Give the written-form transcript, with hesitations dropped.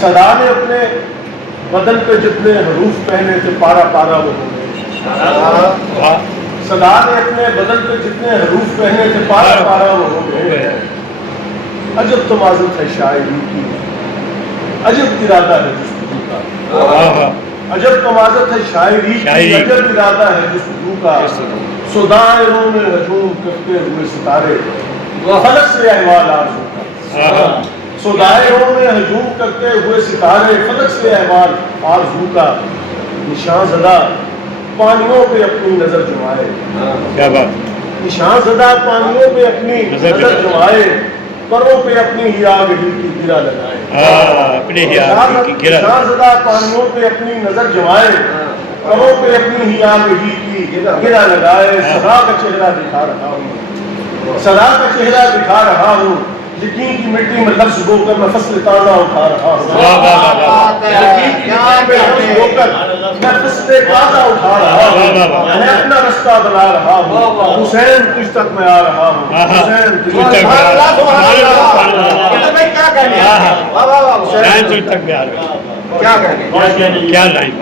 صدا نے اپنے بدن پہ جتنے حروف پہنے تھے پارا پارا وہ ہو گئے. صدا نے اپنے بدن پہ جتنے حروف پہنے تھے پارا پارا وہ ہو گئے. عجب تمازت ہے شاعری کی، عجب ارادہ ہے جستجو کا. عجب تمازت ہے شاعری کی، عجب ارادہ ہے جستجو کا. سدائروں میں ہجوم کرتے ہوئے ستارے فلک سے احوال آرزو کا. سدائروں میں ہجوم کرتے ہوئے ستارے فلک سے احوال آرزو کا. نشان زدہ پانیوں پہ اپنی نظر جمائے. کیا بات. نشان زدہ پانیوں پہ اپنی نظر جمائے، پروں پہ اپنی ہی آگہی کی گرہ لگائے. اپنے ہی آگہی کی گرہ. نشان زدہ پانیوں پہ اپنی نظر جمائے، پروں پہ اپنی ہی آگہی کی گرہ لگائے. صدا کا چہرہ دکھا رہا ہوں، صدا کا چہرہ دکھا رہا ہوں. یقین کی مٹی میں لفظ بو کر میں فصل تازہ اٹھا رہا ہوں. یقین کی مٹی میں لفظ بو کر میں فصل تازہ اٹھا رہا ہوں. میں اپنا رستہ بنا رہا ہوں. حسین تجھ تک میں آ رہا ہوں. حسین تجھ تک میں آ رہا ہوں. کیا لائن.